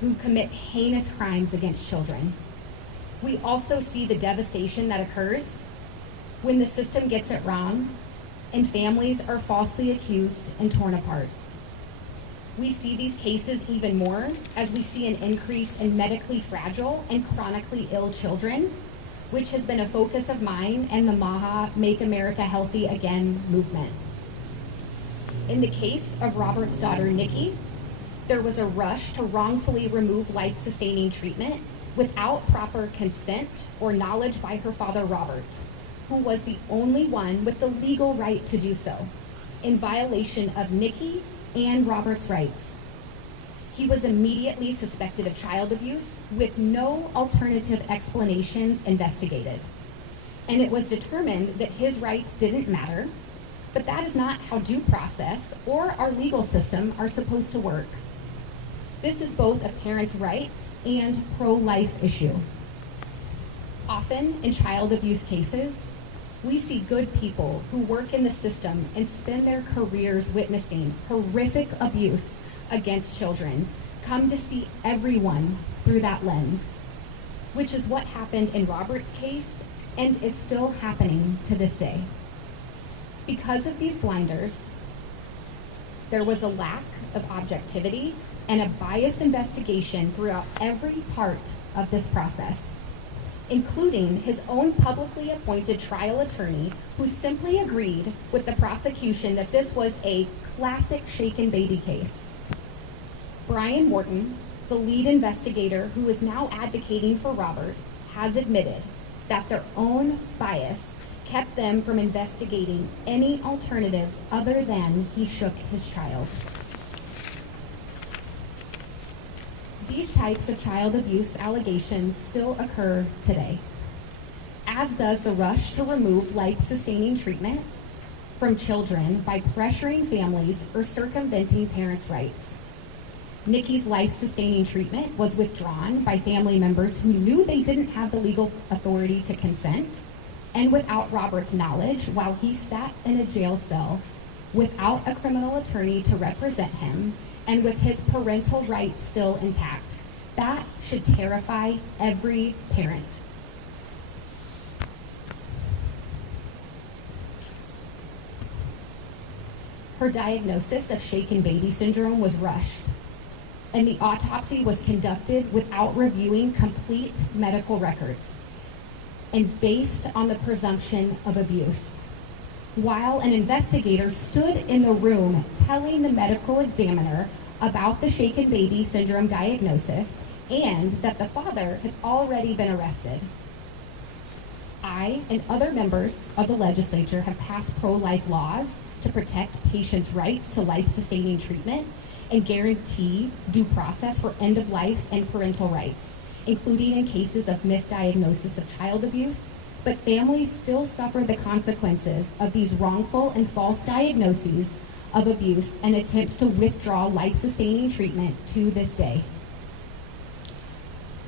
who commit heinous crimes against children. We also see the devastation that occurs when the system gets it wrong and families are falsely accused and torn apart. We see these cases even more as we see an increase in medically fragile and chronically ill children, which has been a focus of mine and the MAHA Make America Healthy Again movement. In the case of Robert's daughter, Nikki, there was a rush to wrongfully remove life-sustaining treatment without proper consent or knowledge by her father, Robert, who was the only one with the legal right to do so, in violation of Nikki and Robert's rights. He was immediately suspected of child abuse with no alternative explanations investigated. And it was determined that his rights didn't matter, but that is not how due process or our legal system are supposed to work. This is both a parent's rights and pro-life issue. Often in child abuse cases, we see good people who work in the system and spend their careers witnessing horrific abuse against children come to see everyone through that lens, which is what happened in Robert's case and is still happening to this day. Because of these blinders, there was a lack of objectivity and a biased investigation throughout every part of this process, including his own publicly appointed trial attorney, who simply agreed with the prosecution that this was a classic shaken baby case. Brian Morton, the lead investigator who is now advocating for Robert, has admitted that their own bias kept them from investigating any alternatives other than he shook his child. These types of child abuse allegations still occur today, as does the rush to remove life-sustaining treatment from children by pressuring families or circumventing parents' rights. Nikki's life-sustaining treatment was withdrawn by family members who knew they didn't have the legal authority to consent, and without Robert's knowledge, while he sat in a jail cell without a criminal attorney to represent him and with his parental rights still intact. That should terrify every parent. Her diagnosis of shaken baby syndrome was rushed, and the autopsy was conducted without reviewing complete medical records and based on the presumption of abuse, while an investigator stood in the room telling the medical examiner about the shaken baby syndrome diagnosis and that the father had already been arrested. I and other members of the legislature have passed pro-life laws to protect patients' rights to life-sustaining treatment and guarantee due process for end-of-life and parental rights, including in cases of misdiagnosis of child abuse, but families still suffer the consequences of these wrongful and false diagnoses of abuse and attempts to withdraw life-sustaining treatment to this day.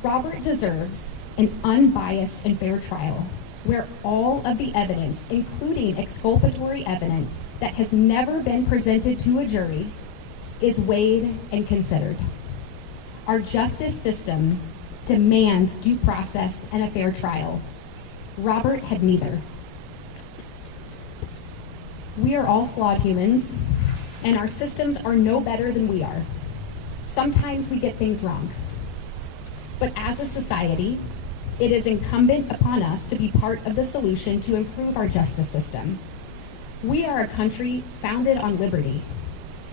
Robert deserves an unbiased and fair trial where all of the evidence, including exculpatory evidence that has never been presented to a jury, is weighed and considered. Our justice system demands due process and a fair trial. Robert had neither. We are all flawed humans, and our systems are no better than we are. Sometimes we get things wrong. But as a society, it is incumbent upon us to be part of the solution to improve our justice system. We are a country founded on liberty,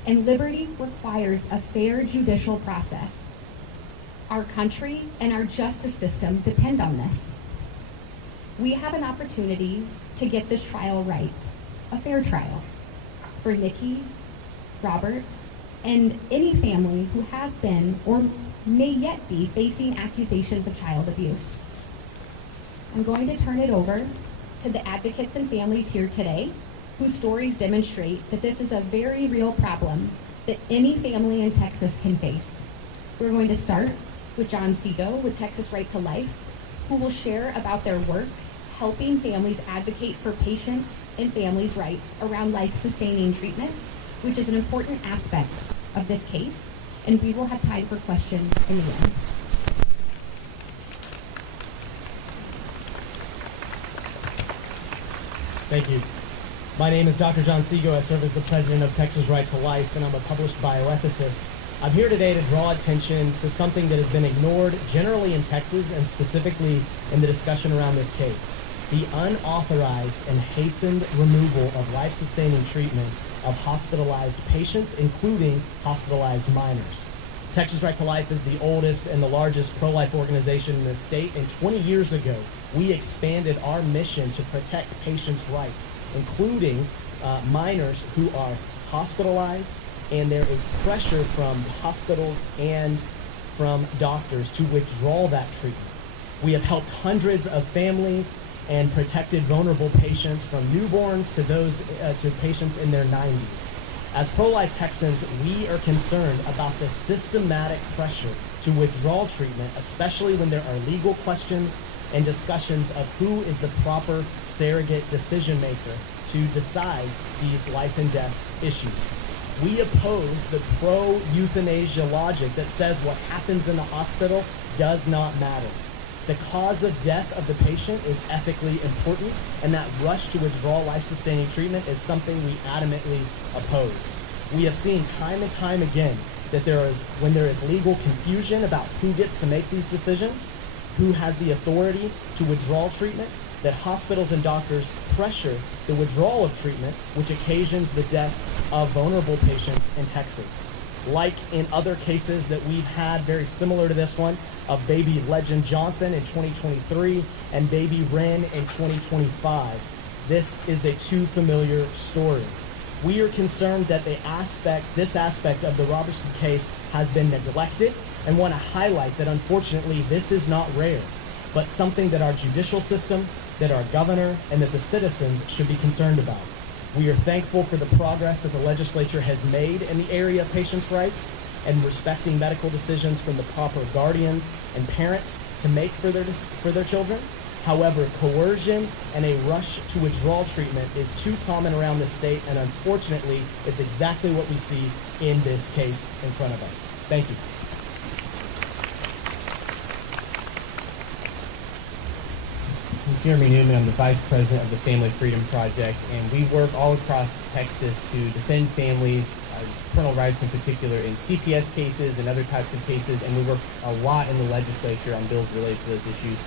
and liberty requires a fair judicial process. Our country and our justice system depend on this. We have an opportunity to get this trial right, a fair trial, for Nikki, Robert, and any family who has been or may yet be facing accusations of child abuse. I'm going to turn it over to the advocates and families here today whose stories demonstrate that this is a very real problem that any family in Texas can face. We're going to start with John Sego with Texas Right to Life, who will share about their work helping families advocate for patients and families' rights around life-sustaining treatments, which is an important aspect of this case, and we will have time for questions in the end. Thank you. My name is Dr. John Sego. I serve as the president of Texas Right to Life, and I'm a published bioethicist. I'm here today to draw attention to something that has been ignored generally in Texas and specifically in the discussion around this case: the unauthorized and hastened removal of life-sustaining treatment of hospitalized patients, including hospitalized minors. Texas Right to Life is the oldest and the largest pro-life organization in the state, and 20 years ago, we expanded our mission to protect patients' rights, including minors who are hospitalized, and there is pressure from hospitals and from doctors to withdraw that treatment. We have helped hundreds of families and protected vulnerable patients from newborns to those to patients in their 90s. As pro-life Texans, we are concerned about the systematic pressure to withdraw treatment, especially when there are legal questions and discussions of who is the proper surrogate decision maker to decide these life and death issues. We oppose the pro-euthanasia logic that says what happens in the hospital does not matter. The cause of death of the patient is ethically important, and that rush to withdraw life-sustaining treatment is something we adamantly oppose. We have seen time and time again that when there is legal confusion about who gets to make these decisions, who has the authority to withdraw treatment, that hospitals and doctors pressure the withdrawal of treatment, which occasions the death of vulnerable patients in Texas. Like in other cases that we've had very similar to this one, of baby Legend Johnson in 2023 and baby Wren in 2025. This is a too familiar story. We are concerned that this aspect of the Roberson case has been neglected, and want to highlight that unfortunately this is not rare, but something that our judicial system, that our governor, and that the citizens should be concerned about. We are thankful for the progress that the legislature has made in the area of patients' rights and respecting medical decisions from the proper guardians and parents to make for their children. However, coercion and a rush to withdraw treatment is too common around the state, and unfortunately, it's exactly what we see in this case in front of us. Thank you. I'm Jeremy Newman. I'm the Vice President of the Family Freedom Project, and we work all across Texas to defend families, parental rights in particular, in CPS cases and other types of cases, and we work a lot in the legislature on bills related to those issues.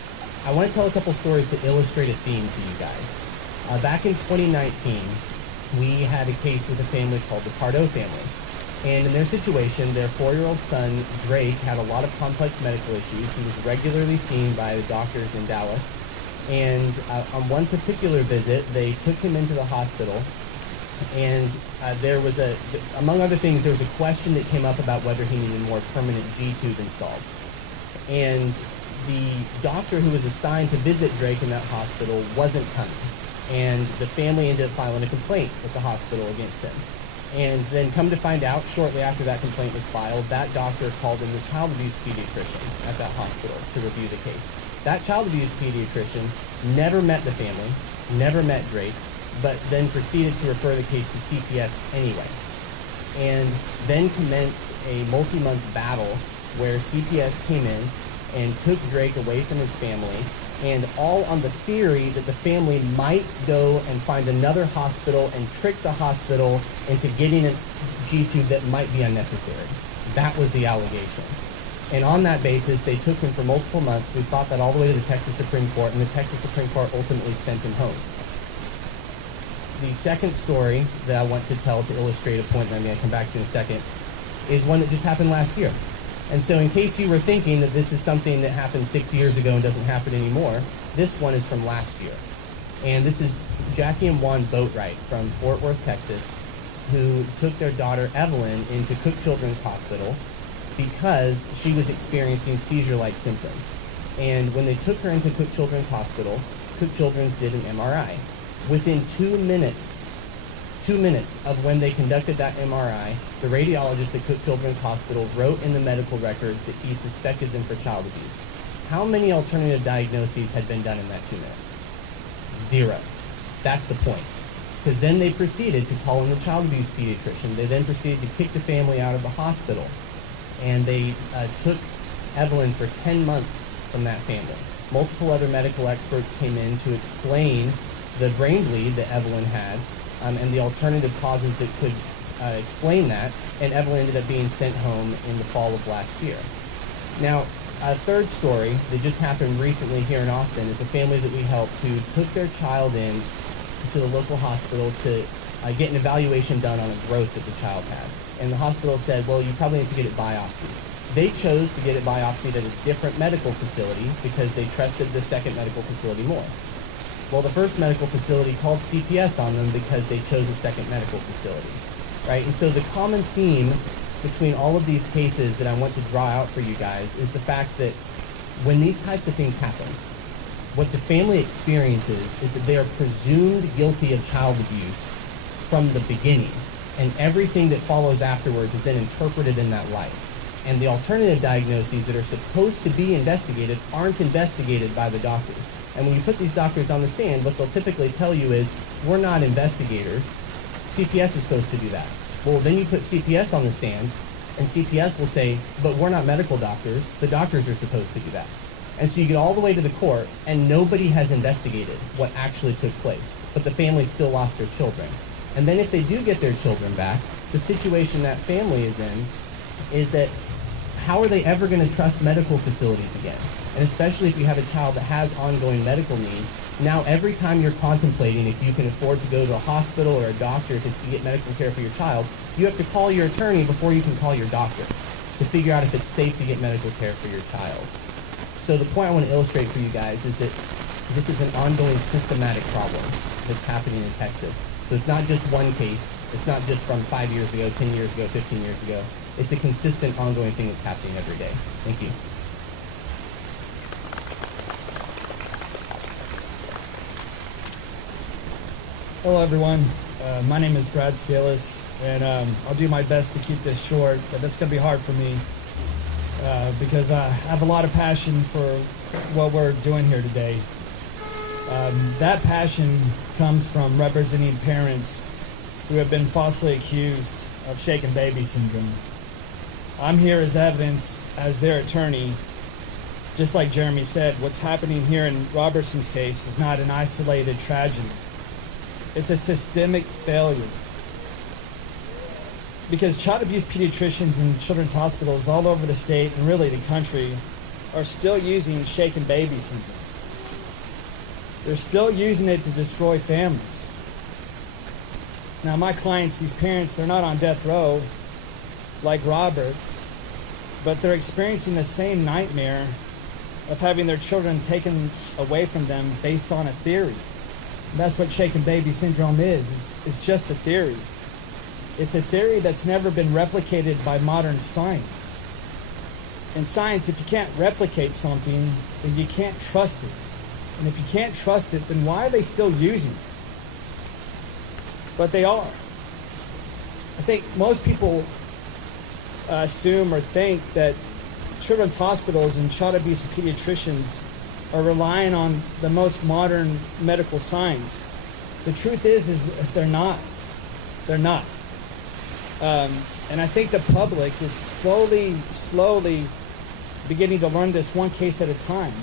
I want to tell a couple stories to illustrate a theme to you guys. Back in 2019, we had a case with a family called the Pardo family. And in their situation, their 4-year-old son, Drake, had a lot of complex medical issues. He was regularly seen by the doctors in Dallas. And on one particular visit, they took him into the hospital, and there was among other things, there was a question that came up about whether he needed a more permanent G-tube installed. And the doctor who was assigned to visit Drake in that hospital wasn't coming. And the family ended up filing a complaint with the hospital against him. And then come to find out, shortly after that complaint was filed, that doctor called in the child abuse pediatrician at that hospital to review the case. That child abuse pediatrician never met the family, never met Drake, but then proceeded to refer the case to CPS anyway. And then commenced a multi-month battle where CPS came in and took Drake away from his family, and all on the theory that the family might go and find another hospital and trick the hospital into getting a G-tube that might be unnecessary. That was the allegation. And on that basis, they took him for multiple months. We fought that all the way to the Texas Supreme Court, and the Texas Supreme Court ultimately sent him home. The second story that I want to tell to illustrate a point that I'm going to come back to in a second is one that just happened last year. And so in case you were thinking that this is something that happened 6 years ago and doesn't happen anymore, this one is from last year. And this is Jackie and Juan Boatwright from Fort Worth, Texas, who took their daughter Evelyn into Cook Children's Hospital because she was experiencing seizure-like symptoms. And when they took her into Cook Children's Hospital, Cook Children's did an MRI. Within 2 minutes of when they conducted that MRI, the radiologist at Cook Children's Hospital wrote in the medical records that he suspected them for child abuse. How many alternative diagnoses had been done in that 2 minutes? 0. That's the point. Because then they proceeded to call in the child abuse pediatrician. They then proceeded to kick the family out of the hospital. and they took Evelyn for 10 months from that family. Multiple other medical experts came in to explain the brain bleed that Evelyn had and the alternative causes that could explain that, and Evelyn ended up being sent home in the fall of last year. Now, a third story that just happened recently here in Austin is a family that we helped who took their child in to the local hospital to get an evaluation done on a growth that the child had. And the hospital said, well, you probably need to get it biopsied. They chose to get it biopsied at a different medical facility because they trusted the second medical facility more. Well, the first medical facility called CPS on them because they chose a second medical facility, right? And so the common theme between all of these cases that I want to draw out for you guys is the fact that when these types of things happen, what the family experiences is that they are presumed guilty of child abuse from the beginning, and everything that follows afterwards is then interpreted in that light. And the alternative diagnoses that are supposed to be investigated aren't investigated by the doctors. And when you put these doctors on the stand, what they'll typically tell you is, we're not investigators. CPS is supposed to do that. Well, then you put CPS on the stand, and CPS will say, but we're not medical doctors. The doctors are supposed to do that. And so you get all the way to the court, and nobody has investigated what actually took place. But the family still lost their children. And then if they do get their children back, the situation that family is in is that how are they ever going to trust medical facilities again? And especially if you have a child that has ongoing medical needs, now every time you're contemplating if you can afford to go to a hospital or a doctor to get medical care for your child, you have to call your attorney before you can call your doctor to figure out if it's safe to get medical care for your child. So the point I want to illustrate for you guys is that this is an ongoing systematic problem that's happening in Texas. So it's not just one case. It's not just from 5 years ago, 10 years ago, 15 years ago. It's a consistent, ongoing thing that's happening every day. Thank you. Hello, everyone. My name is Brad Scalis, and I'll do my best to keep this short, but that's going to be hard for me because I have a lot of passion for what we're doing here today. That passion comes from representing parents who have been falsely accused of shaken baby syndrome. I'm here as evidence as their attorney. Just like Jeremy said, what's happening here in Robertson's case is not an isolated tragedy. It's a systemic failure. Because child abuse pediatricians in children's hospitals all over the state and really the country are still using shaken baby syndrome. They're still using it to destroy families. Now, my clients, these parents, they're not on death row like Robert, but they're experiencing the same nightmare of having their children taken away from them based on a theory. And that's what shaken baby syndrome is. It's just a theory. It's a theory that's never been replicated by modern science. In science, if you can't replicate something, then you can't trust it. And if you can't trust it, then why are they still using it? But they are. I think most people assume or think that children's hospitals and child abuse pediatricians are relying on the most modern medical science. The truth is they're not. They're not. And I think the public is slowly beginning to learn this one case at a time.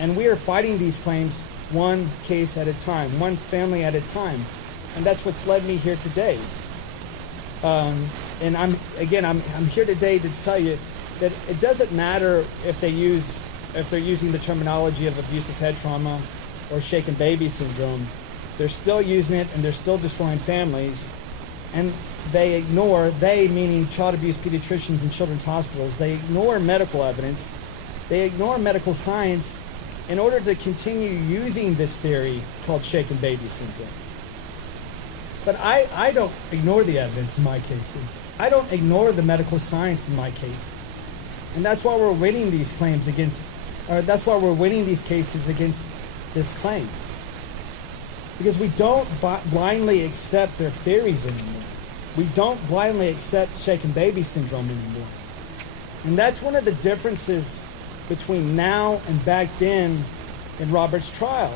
And we are fighting these claims one case at a time, one family at a time. And that's what's led me here today. And I'm here today to tell you that it doesn't matter if they're using the terminology of abusive head trauma or shaken baby syndrome. They're still using it and they're still destroying families. And they meaning child abuse pediatricians in children's hospitals, they ignore medical evidence, they ignore medical science in order to continue using this theory called shaken baby syndrome. But I don't ignore the evidence in my cases. I don't ignore the medical science in my cases. And that's why we're winning these claims that's why we're winning these cases against this claim. Because we don't blindly accept their theories anymore. We don't blindly accept shaken baby syndrome anymore. And that's one of the differences between now and back then in Robert's trial,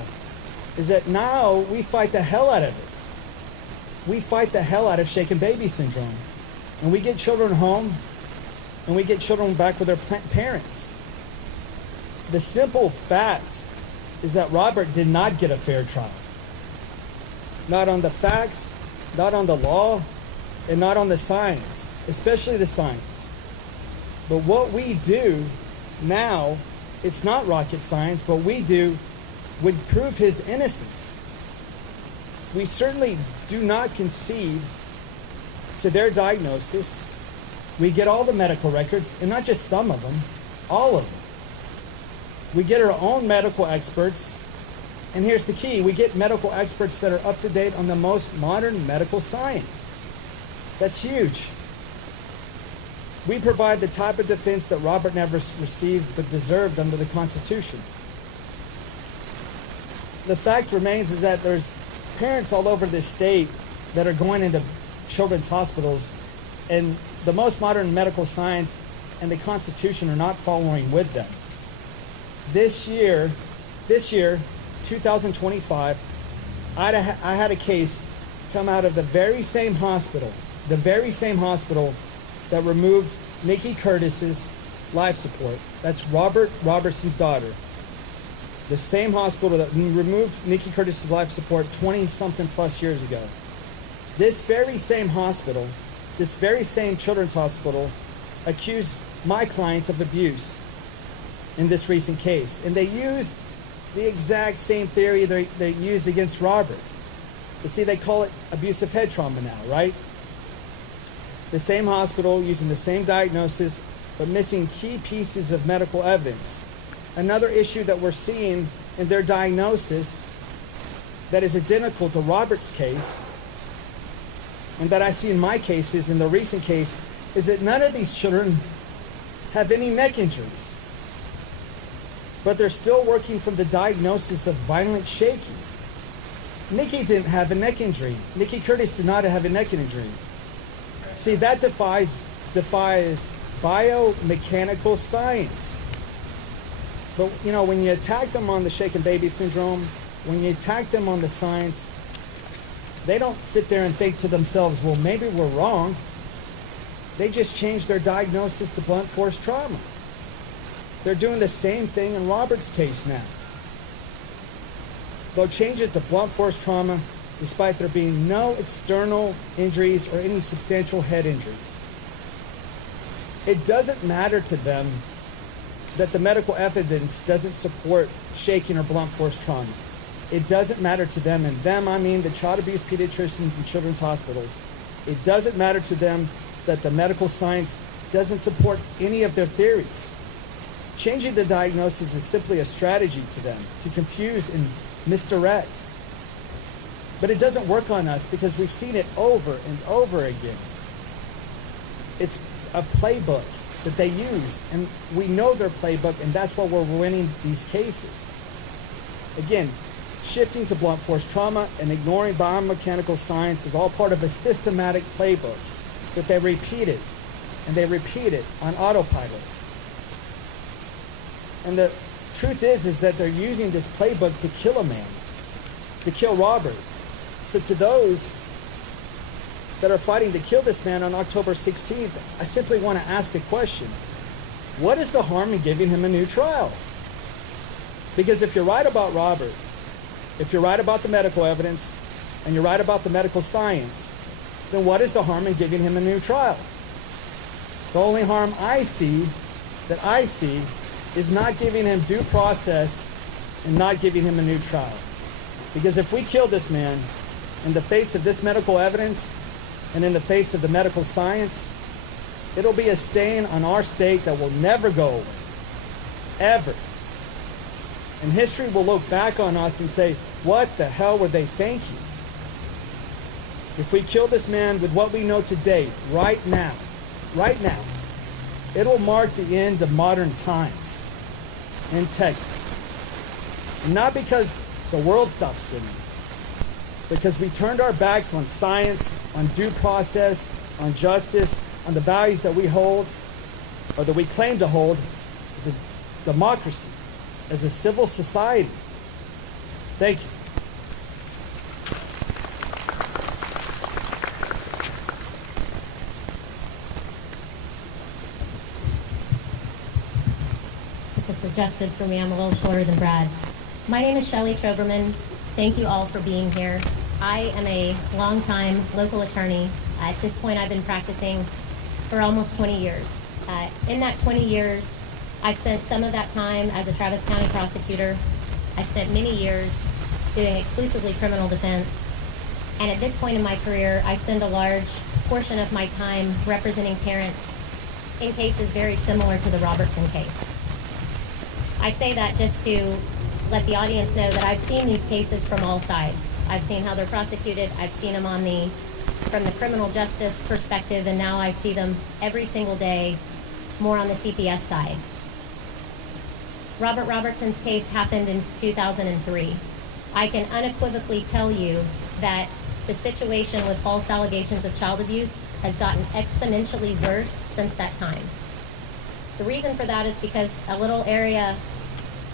is that now we fight the hell out of it. We fight the hell out of shaken baby syndrome. and we get children home, and we get children back with their parents. The simple fact is that Robert did not get a fair trial. Not on the facts, not on the law, and not on the science, especially the science. But what we do now, it's not rocket science, but we do would prove his innocence. We certainly do not concede to their diagnosis. We get all the medical records, and not just some of them, all of them. We get our own medical experts, and here's the key: we get medical experts that are up to date on the most modern medical science. That's huge. We provide the type of defense that Robert never received but deserved under the Constitution. The fact remains is that there's parents all over this state that are going into children's hospitals, and the most modern medical science and the Constitution are not following with them. This year, 2025, I had a case come out of the very same hospital that removed Nikki Curtis's life support. That's Robert Roberson's daughter. The same hospital that removed Nikki Curtis's life support 20-something plus years ago. This very same hospital, this very same children's hospital, accused my clients of abuse in this recent case. And they used the exact same theory they used against Robert. You see, they call it abusive head trauma now, right? The same hospital using the same diagnosis, but missing key pieces of medical evidence. Another issue that we're seeing in their diagnosis that is identical to Robert's case, and that I see in my cases, in the recent case, is that none of these children have any neck injuries. But they're still working from the diagnosis of violent shaking. Nikki didn't have a neck injury. Nikki Curtis did not have a neck injury. See, that defies biomechanical science. But, when you attack them on the shaken baby syndrome, when you attack them on the science, they don't sit there and think to themselves, well, maybe we're wrong. They just changed their diagnosis to blunt force trauma. They're doing the same thing in Robert's case now. They'll change it to blunt force trauma despite there being no external injuries or any substantial head injuries. It doesn't matter to them that the medical evidence doesn't support shaking or blunt force trauma. It doesn't matter to them, and them I mean the child abuse pediatricians in children's hospitals. It doesn't matter to them that the medical science doesn't support any of their theories. Changing the diagnosis is simply a strategy to them to confuse and misdirect. But it doesn't work on us because we've seen it over and over again. It's a playbook that they use, and we know their playbook, and that's why we're winning these cases. Again, shifting to blunt force trauma and ignoring biomechanical science is all part of a systematic playbook that they repeated, and they repeat it on autopilot. And the truth is that they're using this playbook to kill a man, to kill Robert. So to those that are fighting to kill this man on October 16th, I simply want to ask a question. What is the harm in giving him a new trial? Because if you're right about Robert, if you're right about the medical evidence, and you're right about the medical science, then what is the harm in giving him a new trial? The only harm I see, is not giving him due process and not giving him a new trial. Because if we kill this man in the face of this medical evidence and in the face of the medical science, it'll be a stain on our state that will never go away. Ever. And history will look back on us and say, what the hell were they thinking? If we kill this man with what we know today, right now, it'll mark the end of modern times in Texas. And not because the world stopped spinning, because we turned our backs on science, on due process, on justice, on the values that we hold, or that we claim to hold as a democracy, as a civil society. Thank you. this adjusted for me. I'm a little shorter than Brad. My name is Shelley Troberman. Thank you all for being here. I am a longtime local attorney. At this point, I've been practicing for almost 20 years. In that 20 years, I spent some of that time as a Travis County prosecutor. I spent many years doing exclusively criminal defense. And at this point in my career, I spend a large portion of my time representing parents in cases very similar to the Robertson case. I say that just to let the audience know that I've seen these cases from all sides. I've seen how they're prosecuted. I've seen them from the criminal justice perspective, and now I see them every single day more on the CPS side. Robert Robertson's case happened in 2003. I can unequivocally tell you that the situation with false allegations of child abuse has gotten exponentially worse since that time. The reason for that is because a little area,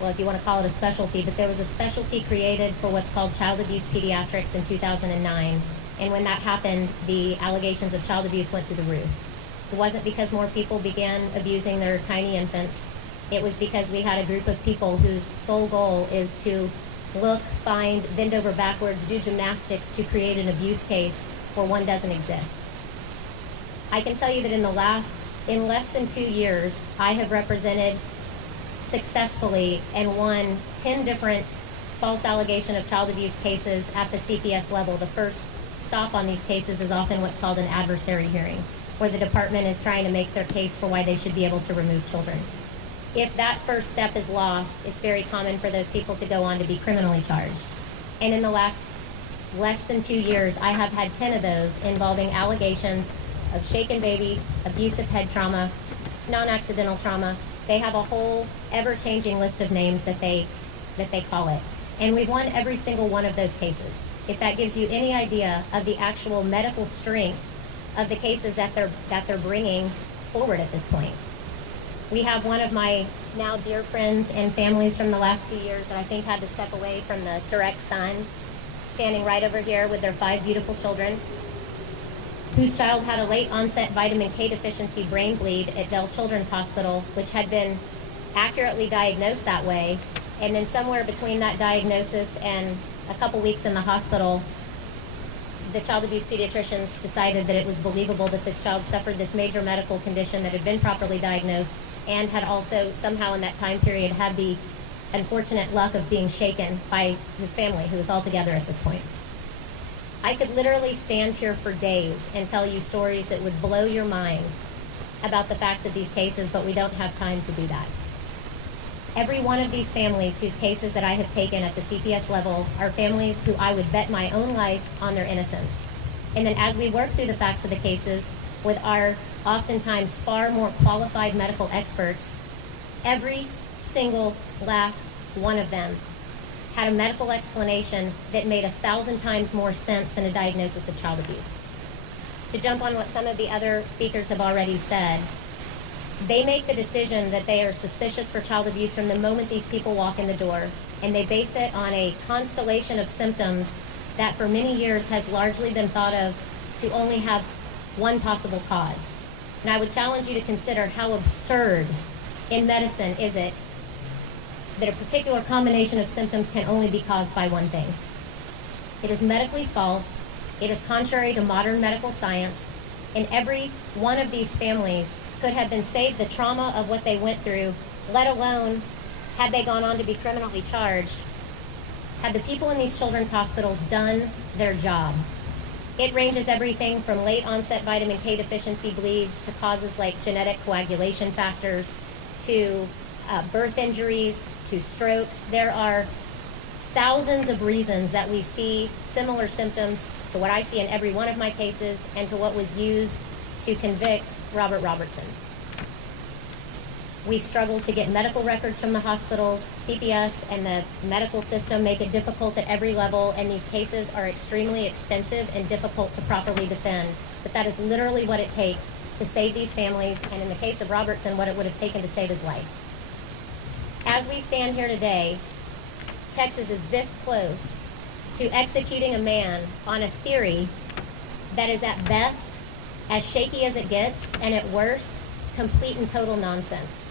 well, if you want to call it a specialty, but there was a specialty created for what's called child abuse pediatrics in 2009. And when that happened, the allegations of child abuse went through the roof. It wasn't because more people began abusing their tiny infants. It was because we had a group of people whose sole goal is to look, find, bend over backwards, do gymnastics to create an abuse case where one doesn't exist. I can tell you that in less than 2 years, I have represented successfully and won 10 different false allegation of child abuse cases at the CPS level. The first stop on these cases is often what's called an adversary hearing, where the department is trying to make their case for why they should be able to remove children. If that first step is lost, it's very common for those people to go on to be criminally charged. And in the less than 2 years, I have had 10 of those involving allegations of shaken baby, abusive head trauma, non-accidental trauma. They have a whole ever-changing list of names that they call it. And we've won every single one of those cases. If that gives you any idea of the actual medical strength of the cases that they're bringing forward at this point. We have one of my now dear friends and families from the last 2 years that I think had to step away from the direct sun, standing right over here with their 5 beautiful children, whose child had a late onset vitamin K deficiency brain bleed at Dell Children's Hospital, which had been accurately diagnosed that way. And then somewhere between that diagnosis and a couple weeks in the hospital, the child abuse pediatricians decided that it was believable that this child suffered this major medical condition that had been properly diagnosed and had also somehow in that time period had the unfortunate luck of being shaken by his family, who was all together at this point. I could literally stand here for days and tell you stories that would blow your mind about the facts of these cases, but we don't have time to do that. Every one of these families whose cases that I have taken at the CPS level are families who I would bet my own life on their innocence. And then as we work through the facts of the cases with our oftentimes far more qualified medical experts, every single last one of them had a medical explanation that made 1,000 times more sense than a diagnosis of child abuse. To jump on what some of the other speakers have already said, they make the decision that they are suspicious for child abuse from the moment these people walk in the door, and they base it on a constellation of symptoms that for many years has largely been thought of to only have one possible cause. And I would challenge you to consider how absurd in medicine is it that a particular combination of symptoms can only be caused by one thing. It is medically false, it is contrary to modern medical science, and every one of these families could have been saved the trauma of what they went through, let alone had they gone on to be criminally charged, had the people in these children's hospitals done their job. It ranges everything from late onset vitamin K deficiency bleeds to causes like genetic coagulation factors to birth injuries to strokes. There are thousands of reasons that we see similar symptoms to what I see in every one of my cases and to what was used to convict Robert Robertson. We struggle to get medical records from the hospitals. CPS and the medical system make it difficult at every level, and these cases are extremely expensive and difficult to properly defend. But that is literally what it takes to save these families, and in the case of Robertson, what it would have taken to save his life. As we stand here today, Texas is this close to executing a man on a theory that is at best as shaky as it gets, and at worst, complete and total nonsense.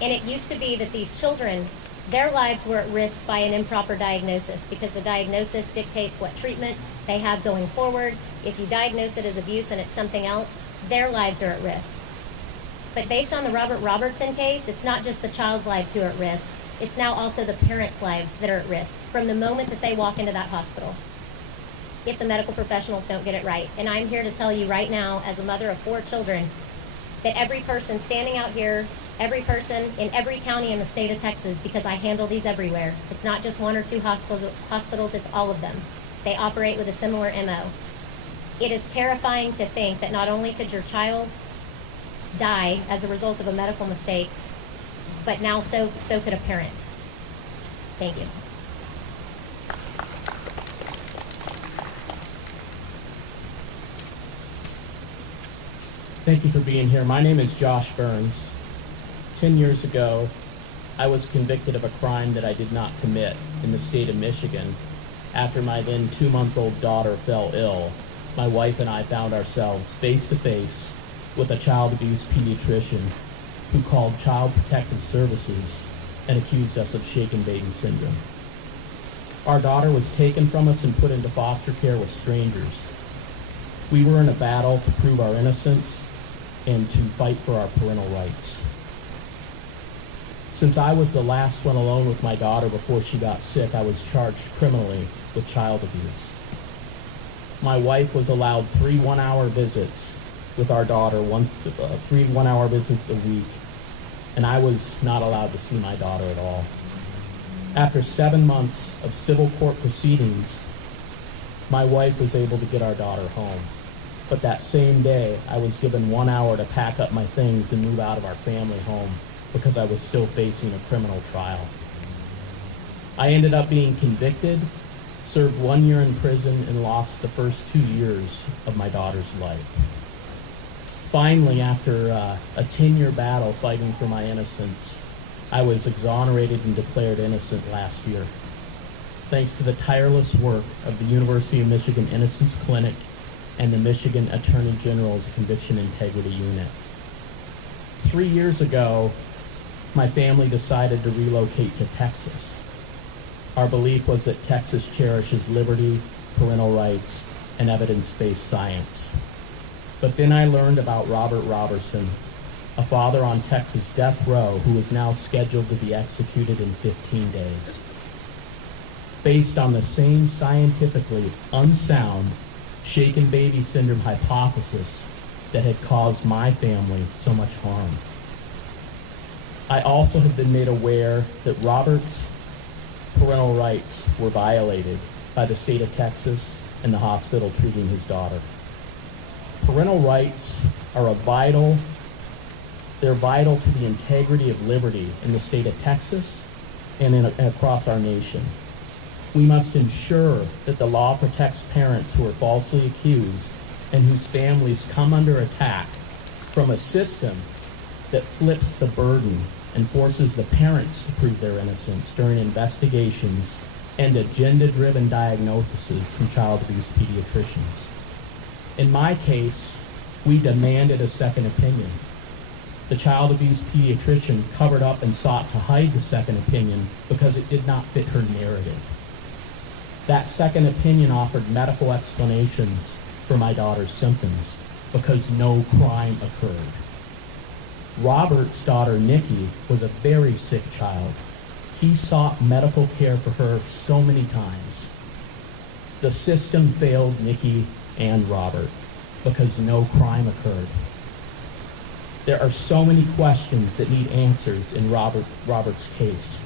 And it used to be that these children, their lives were at risk by an improper diagnosis because the diagnosis dictates what treatment they have going forward. If you diagnose it as abuse and it's something else, their lives are at risk. But based on the Robert Roberson case, it's not just the child's lives who are at risk. It's now also the parents' lives that are at risk from the moment that they walk into that hospital, if the medical professionals don't get it right. And I'm here to tell you right now, as a mother of 4 children, that every person standing out here, every person in every county in the state of Texas, because I handle these everywhere. It's not just 1 or 2 hospitals, it's all of them. They operate with a similar MO. It is terrifying to think that not only could your child die as a result of a medical mistake, but now so could a parent. Thank you. Thank you for being here. My name is Josh Burns. 10 years ago, I was convicted of a crime that I did not commit in the state of Michigan. After my then 2-month-old daughter fell ill, my wife and I found ourselves face to face with a child abuse pediatrician who called Child Protective Services and accused us of shaken baby syndrome. Our daughter was taken from us and put into foster care with strangers. We were in a battle to prove our innocence and to fight for our parental rights. Since I was the last one alone with my daughter before she got sick, I was charged criminally with child abuse. My wife was allowed 3 one-hour visits with our daughter, 3 one-hour visits a week, and I was not allowed to see my daughter at all. After 7 months of civil court proceedings, my wife was able to get our daughter home. But that same day, I was given 1 hour to pack up my things and move out of our family home because I was still facing a criminal trial. I ended up being convicted, served 1 year in prison, and lost the first 2 years of my daughter's life. Finally, after a 10-year battle fighting for my innocence, I was exonerated and declared innocent last year, thanks to the tireless work of the University of Michigan Innocence Clinic and the Michigan Attorney General's Conviction Integrity Unit. 3 years ago, my family decided to relocate to Texas. Our belief was that Texas cherishes liberty, parental rights, and evidence-based science. But then I learned about Robert Roberson, a father on Texas death row who is now scheduled to be executed in 15 days. Based on the same scientifically unsound shaken baby syndrome hypothesis that had caused my family so much harm. I also have been made aware that Robert's parental rights were violated by the state of Texas and the hospital treating his daughter. Parental rights are vital to the integrity of liberty in the state of Texas and across our nation. We must ensure that the law protects parents who are falsely accused and whose families come under attack from a system that flips the burden and forces the parents to prove their innocence during investigations and agenda-driven diagnoses from child abuse pediatricians. In my case, we demanded a second opinion. The child abuse pediatrician covered up and sought to hide the second opinion because it did not fit her narrative. That second opinion offered medical explanations for my daughter's symptoms because no crime occurred. Robert's daughter, Nikki, was a very sick child. He sought medical care for her so many times. The system failed Nikki and Robert because no crime occurred. There are so many questions that need answers in Robert's case.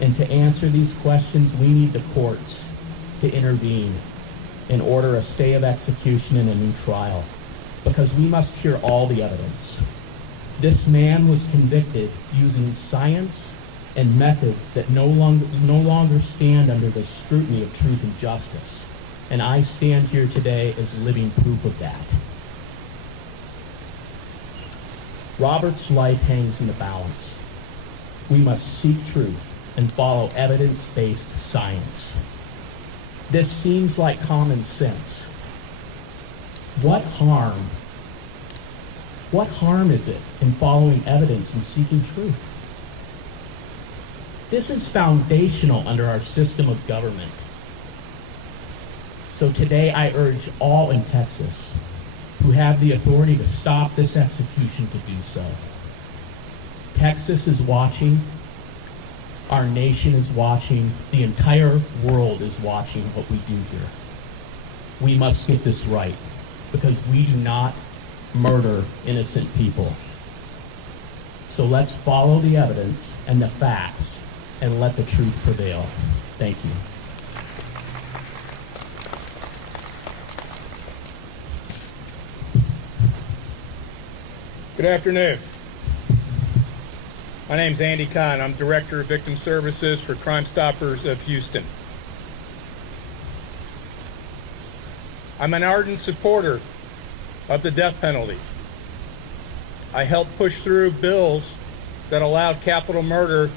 And to answer these questions, we need the courts to intervene and order a stay of execution and a new trial, because we must hear all the evidence. This man was convicted using science and methods that no longer stand under the scrutiny of truth and justice. And I stand here today as living proof of that. Robert's life hangs in the balance. We must seek truth and follow evidence-based science. This seems like common sense. What harm is it in following evidence and seeking truth? This is foundational under our system of government. So today I urge all in Texas who have the authority to stop this execution to do so. Texas is watching. Our nation is watching. The entire world is watching what we do here. We must get this right because we do not murder innocent people. So let's follow the evidence and the facts and let the truth prevail. Thank you. Good afternoon. My name's Andy Kahn. I'm Director of Victim Services for Crime Stoppers of Houston. I'm an ardent supporter of the death penalty. I helped push through bills that allowed capital murder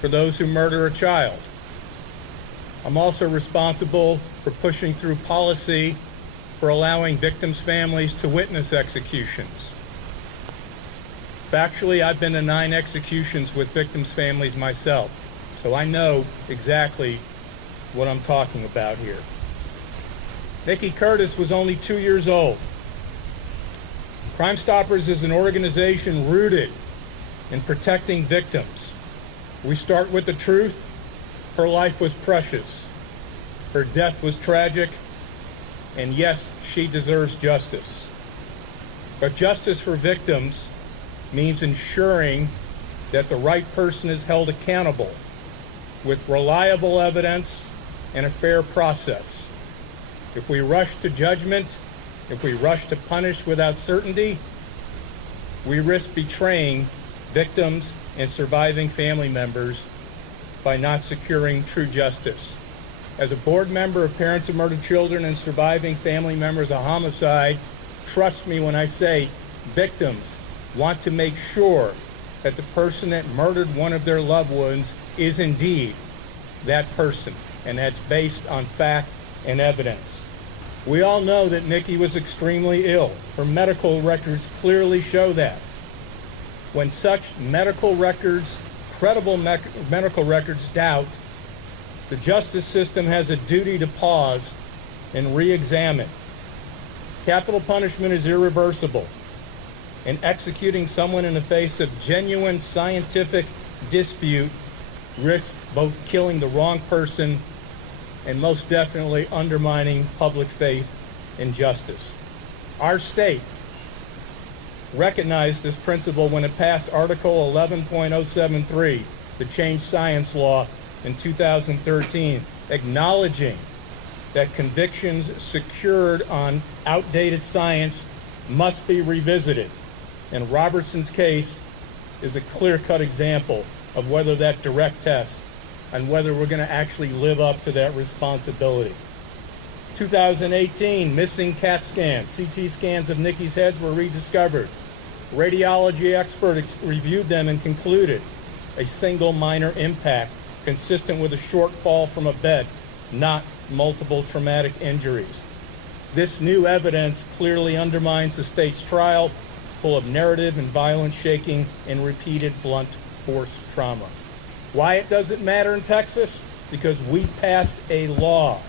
for those who murder a child. I'm also responsible for pushing through policy for allowing victims' families to witness executions. Factually, I've been to 9 executions with victims' families myself, so I know exactly what I'm talking about here. Nikki Curtis was only 2 years old. Crime Stoppers is an organization rooted in protecting victims. We start with the truth. Her life was precious. Her death was tragic. And yes, she deserves justice. But justice for victims means ensuring that the right person is held accountable with reliable evidence and a fair process. If we rush to judgment, if we rush to punish without certainty, we risk betraying victims and surviving family members by not securing true justice. As a board member of Parents of Murdered Children and surviving family members of homicide, trust me when I say victims want to make sure that the person that murdered one of their loved ones is indeed that person, and that's based on fact and evidence. We all know that Nikki was extremely ill. Her medical records clearly show that. When such medical records, credible medical records doubt, the justice system has a duty to pause and re-examine. Capital punishment is irreversible, and executing someone in the face of genuine scientific dispute risks both killing the wrong person and most definitely undermining public faith in justice. Our state recognized this principle when it passed Article 11.073, the Change Science Law, in 2013, acknowledging that convictions secured on outdated science must be revisited. And Robertson's case is a clear-cut example of whether that direct test and whether we're going to actually live up to that responsibility. 2018, missing CAT scans, CT scans of Nikki's heads were rediscovered. Radiology expert reviewed them and concluded a single minor impact consistent with a short fall from a bed, not multiple traumatic injuries. This new evidence clearly undermines the state's trial, full of narrative and violent shaking and repeated blunt force trauma. Why it doesn't matter in Texas? Because we passed a law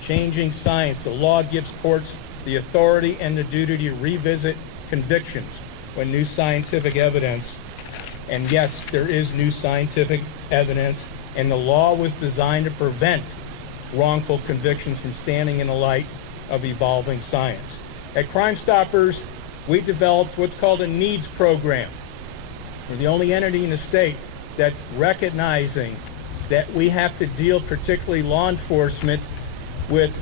changing science. The law gives courts the authority and the duty to revisit convictions when new scientific evidence, and yes, there is new scientific evidence, and the law was designed to prevent wrongful convictions from standing in the light of evolving science. At Crime Stoppers, we developed what's called a needs program. We're the only entity in the state that recognizing that we have to deal, particularly law enforcement, with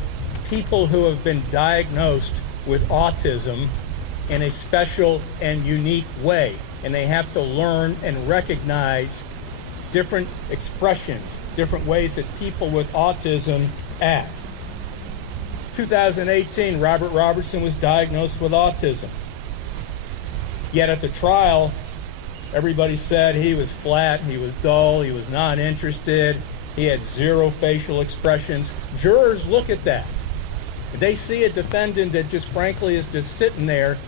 people who have been diagnosed with autism in a special and unique way. And they have to learn and recognize different expressions, different ways that people with autism act. 2018, Robert Roberson was diagnosed with autism. Yet at the trial, everybody said he was flat, he was dull, he was not interested, he had zero facial expressions. Jurors look at that. They see a defendant that just frankly is just sitting there,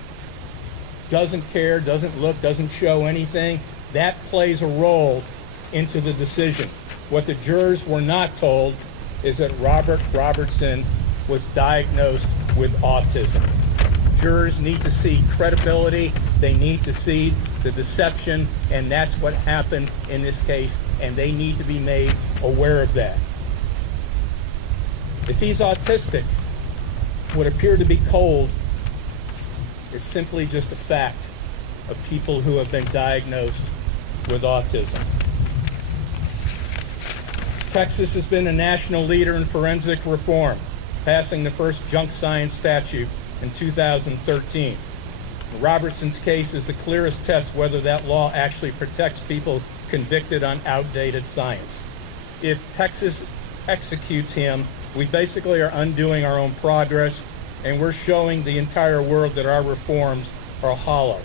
doesn't care, doesn't look, doesn't show anything. That plays a role into the decision. What the jurors were not told is that Robert Robertson was diagnosed with autism. Jurors need to see credibility, they need to see the deception, and that's what happened in this case, and they need to be made aware of that. If he's autistic, what appeared to be cold is simply just a fact of people who have been diagnosed with autism. Texas has been a national leader in forensic reform, passing the first junk science statute in 2013. Robertson's case is the clearest test whether that law actually protects people convicted on outdated science. If Texas executes him, we basically are undoing our own progress, and we're showing the entire world that our reforms are hollow.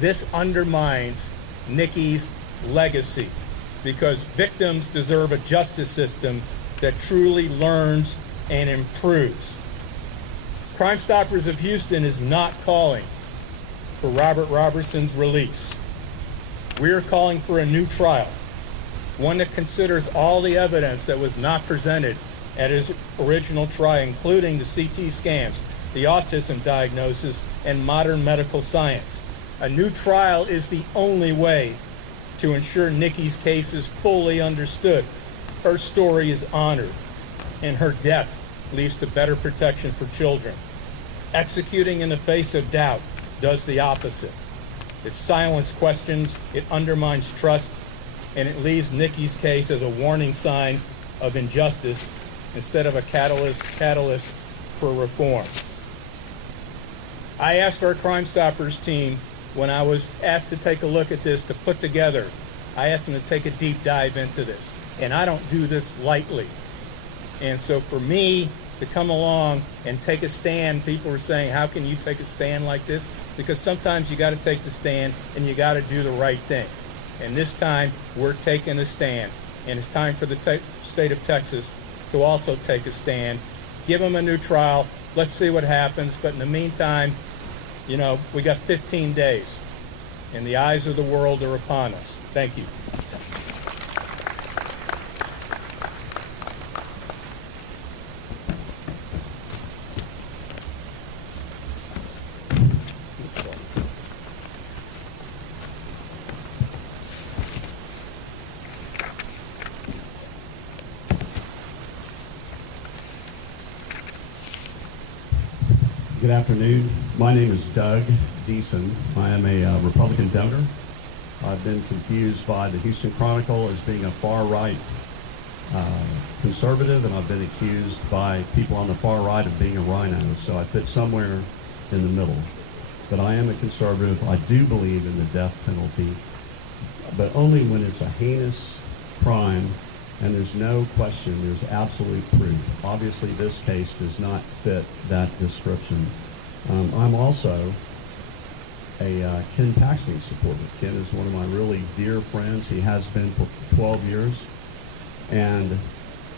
This undermines Nikki's legacy, because victims deserve a justice system that truly learns and improves. Crime Stoppers of Houston is not calling for Robert Robertson's release. We are calling for a new trial, one that considers all the evidence that was not presented at his original trial, including the CT scans, the autism diagnosis, and modern medical science. A new trial is the only way to ensure Nikki's case is fully understood, her story is honored, and her death leads to better protection for children. Executing in the face of doubt does the opposite. It silences questions, it undermines trust, and it leaves Nikki's case as a warning sign of injustice instead of a catalyst for reform. I asked our Crime Stoppers team, when I was asked to take a look at this, to put together, I asked them to take a deep dive into this. And I don't do this lightly. And so for me to come along and take a stand, people were saying, how can you take a stand like this? Because sometimes you got to take the stand and you got to do the right thing. And this time we're taking a stand. And it's time for the state of Texas to also take a stand. Give them a new trial. Let's see what happens. But in the meantime, you know, we got 15 days, and the eyes of the world are upon us. Thank you. Good afternoon. My name is Doug Deason. I am a Republican donor. I've been confused by the Houston Chronicle as being a far-right conservative, and I've been accused by people on the far right of being a rhino, so I fit somewhere in the middle. But I am a conservative. I do believe in the death penalty, but only when it's a heinous crime and there's no question, there's absolute proof. Obviously, this case does not fit that description. I'm also a Ken Paxton supporter. Ken is one of my really dear friends. He has been for 12 years, and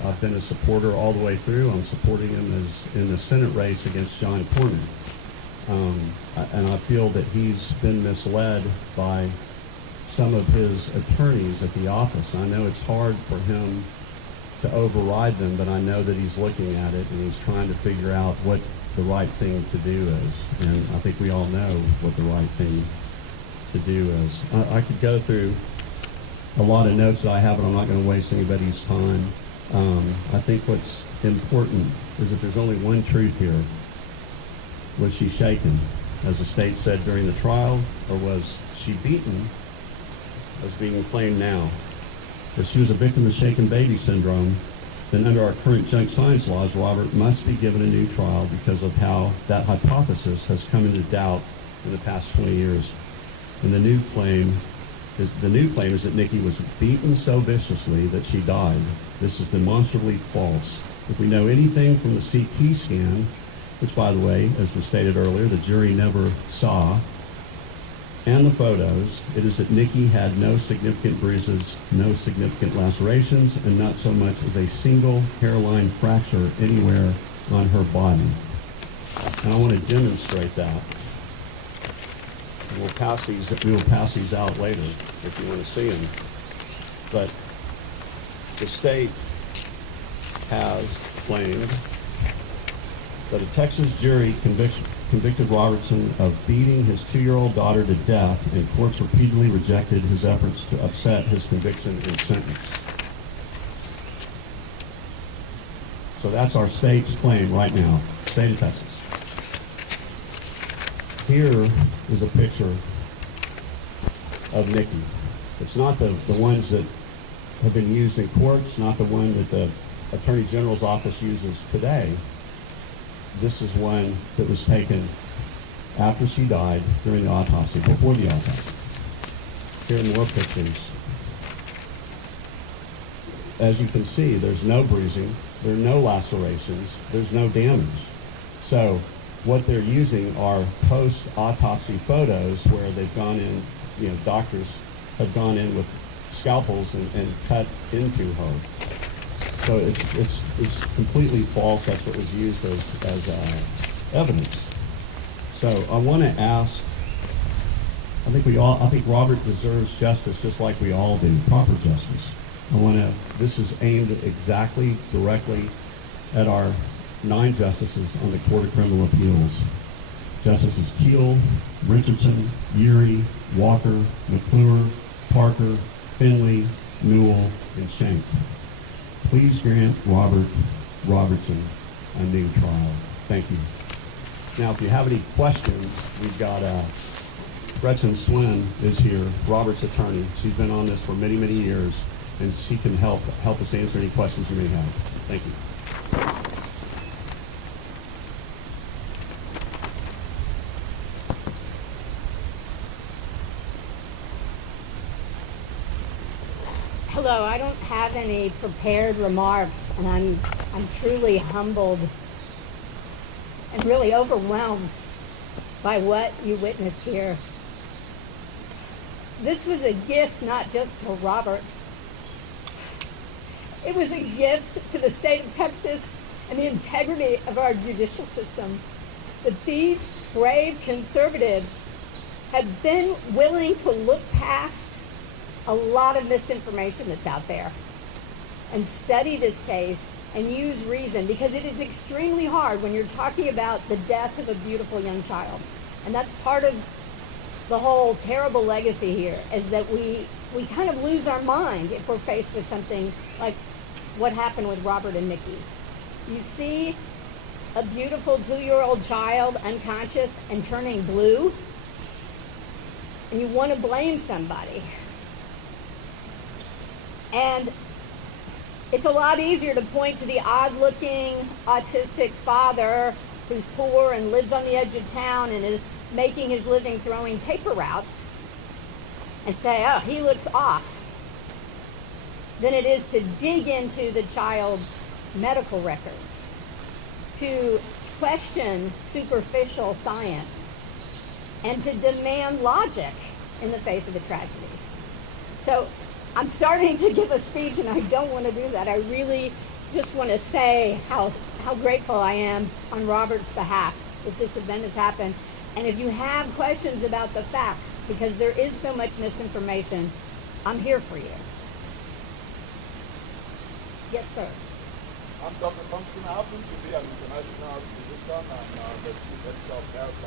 I've been a supporter all the way through. I'm supporting him as in the Senate race against John Cornyn. And I feel that he's been misled by some of his attorneys at the office. I know it's hard for him to override them, but I know that he's looking at it and he's trying to figure out what the right thing to do is. And I think we all know what the right thing to do is. I could go through a lot of notes that I have, but I'm not going to waste anybody's time. I think what's important is that there's only one truth here. Was she shaken, as the state said during the trial, or was she beaten, as being claimed now? If she was a victim of shaken baby syndrome, then under our current junk science laws, Robert must be given a new trial because of how that hypothesis has come into doubt in the past 20 years. And the new claim is that Nikki was beaten so viciously that she died. This is demonstrably false. If we know anything from the CT scan, which, by the way, as was stated earlier, the jury never saw, and the photos, it is that Nikki had no significant bruises, no significant lacerations, and not so much as a single hairline fracture anywhere on her body. And I want to demonstrate that. And we will pass these out later if you want to see them. But the state has claimed that a Texas jury convicted Robertson of beating his 2-year-old daughter to death, and courts repeatedly rejected his efforts to upset his conviction and sentence. So that's our state's claim right now, state of Texas. Here is a picture of Nikki. It's not the ones that have been used in courts, not the one that the Attorney General's office uses today. This is one that was taken after she died during the autopsy, before the autopsy. Here are more pictures. As you can see, there's no bruising, there are no lacerations, there's no damage. So what they're using are post-autopsy photos where they've gone in, doctors have gone in with scalpels and cut into her. So it's completely false. That's what was used as evidence. So I want to ask. I think Robert deserves justice just like we all do, proper justice. This is aimed exactly, directly at our 9 justices on the Court of Criminal Appeals. Justices Keel, Richardson, Urey, Walker, McClure, Parker, Finley, Newell, and Schenck. Please grant Robert Robertson a new trial. Thank you. Now, if you have any questions, we've got Gretchen Swin is here, Robert's attorney. She's been on this for many, many years, and she can help us answer any questions you may have. Thank you. Hello, I don't have any prepared remarks, and I'm truly humbled and really overwhelmed by what you witnessed here. This was a gift not just to Robert. It was a gift to the state of Texas and the integrity of our judicial system that these brave conservatives have been willing to look past a lot of misinformation that's out there and study this case and use reason, because it is extremely hard when you're talking about the death of a beautiful young child. And that's part of the whole terrible legacy here, is that we kind of lose our mind if we're faced with something like what happened with Robert and Nikki. You see a beautiful 2-year-old child unconscious and turning blue, and you want to blame somebody. And it's a lot easier to point to the odd-looking autistic father who's poor and lives on the edge of town and is making his living throwing paper routes and say, oh, he looks off, than it is to dig into the child's medical records, to question superficial science, and to demand logic in the face of a tragedy. So I'm starting to give a speech, and I don't want to do that. I really just want to say how grateful I am on Robert's behalf that this event has happened. And if you have questions about the facts, because there is so much misinformation, I'm here for you. Yes, sir. I'm Dr. Thompson. I happen to be an international physician and the chief editor of Health.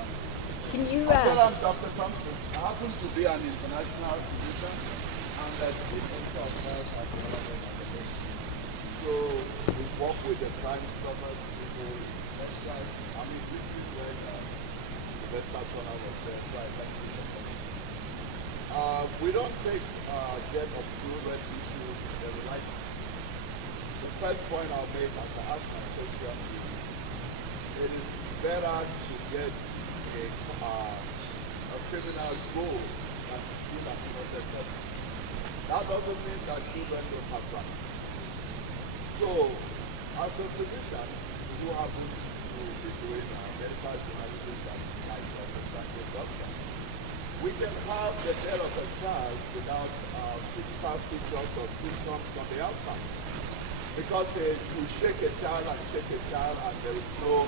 Can you... I said I'm Dr. Thompson. I happen to be an international physician and the chief editor of Health at the Development Academy. So we work with the crime stoppers, people, website. I mean, this is when the website corner was there, so I thank you for coming. We don't take death of children issues very lightly. The first point I'll make after asking my question is it is better to get a criminal goal than to kill an innocent person. That doesn't mean that children don't have rights. So, as a physician who happens to be doing medical journalism and like a doctor, we can have the death of a child without physical features or symptoms from the outside. Because you shake a child and there is no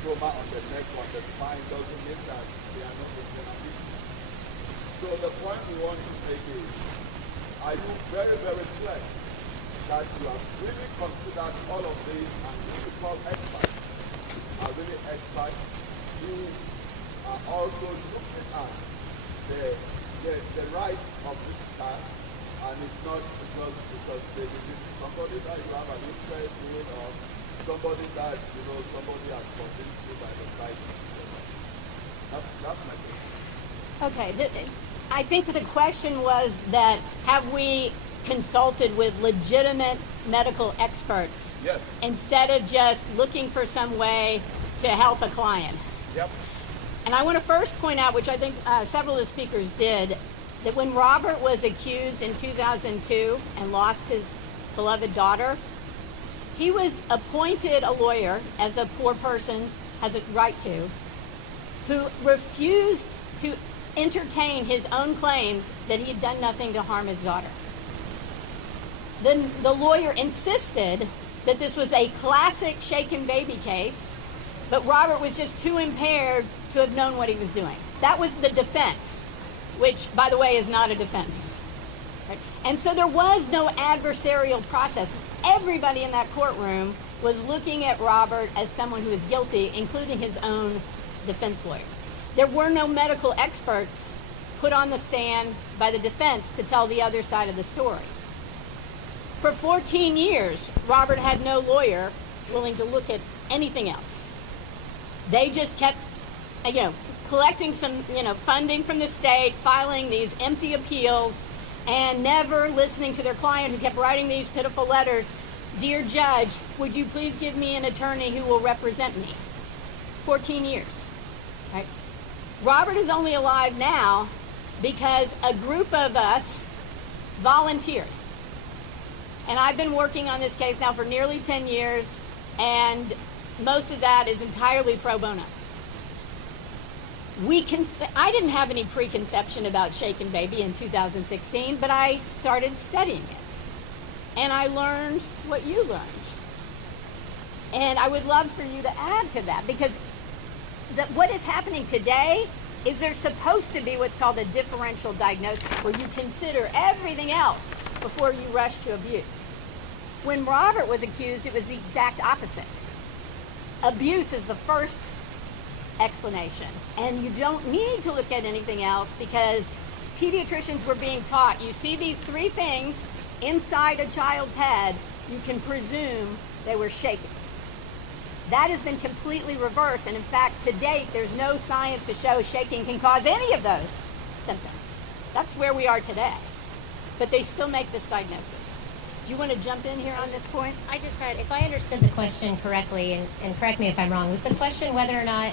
trauma on the neck or the spine doesn't mean that they are not in therapy. So the point we want to make is, are you very, very clear that you have really considered all of this and you call experts are really experts who are also looking at the rights of this child, and it's not just because they believe somebody that you have an interest in or somebody that somebody has convinced you by the Bible. That's my question. Okay, I think the question was that have we consulted with legitimate medical experts Yes. instead of just looking for some way to help a client? Yep. And I want to first point out, which I think several of the speakers did, that when Robert was accused in 2002 and lost his beloved daughter, he was appointed a lawyer, as a poor person has a right to, who refused to entertain his own claims that he had done nothing to harm his daughter. Then the lawyer insisted that this was a classic shaken baby case, but Robert was just too impaired to have known what he was doing. That was the defense, which, by the way, is not a defense. Right? And so there was no adversarial process. Everybody in that courtroom was looking at Robert as someone who was guilty, including his own defense lawyer. There were no medical experts put on the stand by the defense to tell the other side of the story. For 14 years, Robert had no lawyer willing to look at anything else. They just kept, collecting some, funding from the state, filing these empty appeals, and never listening to their client who kept writing these pitiful letters. Dear judge, would you please give me an attorney who will represent me? 14 years, right? Robert is only alive now because a group of us volunteered. And I've been working on this case now for nearly 10 years, and most of that is entirely pro bono. I didn't have any preconception about shaken baby in 2016, but I started studying it. And I learned what you learned. And I would love for you to add to that, because what is happening today is there's supposed to be what's called a differential diagnosis, where you consider everything else before you rush to abuse. When Robert was accused, it was the exact opposite. Abuse is the first explanation, and you don't need to look at anything else because pediatricians were being taught, you see these three things inside a child's head, you can presume they were shaken. That has been completely reversed, and in fact, to date, there's no science to show shaking can cause any of those symptoms. That's where we are today. But they still make this diagnosis. Do you want to jump in here on this point? I just had, if I understood the question correctly, and correct me if I'm wrong, was the question whether or not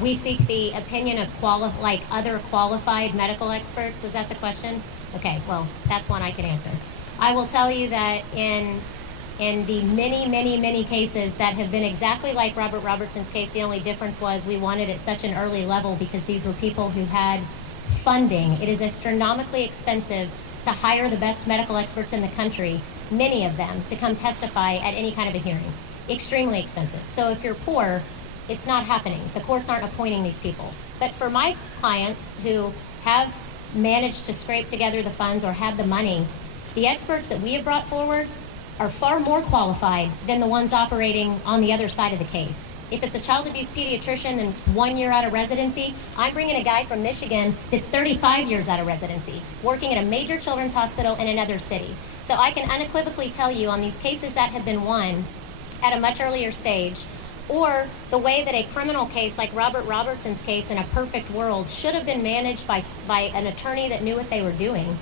we seek the opinion of other qualified medical experts? Was that the question? Okay, well, that's one I can answer. I will tell you that in the many, many, many cases that have been exactly like Robert Robertson's case, the only difference was we wanted at such an early level because these were people who had funding. It is astronomically expensive to hire the best medical experts in the country, many of them, to come testify at any kind of a hearing. Extremely expensive. So if you're poor, it's not happening. The courts aren't appointing these people. But for my clients who have managed to scrape together the funds or have the money, the experts that we have brought forward are far more qualified than the ones operating on the other side of the case. If it's a child abuse pediatrician that's 1 year out of residency, I'm bringing a guy from Michigan that's 35 years out of residency, working at a major children's hospital in another city. So I can unequivocally tell you on these cases that have been won at a much earlier stage, or the way that a criminal case like Robert Robertson's case in a perfect world should have been managed by an attorney that knew what they were doing,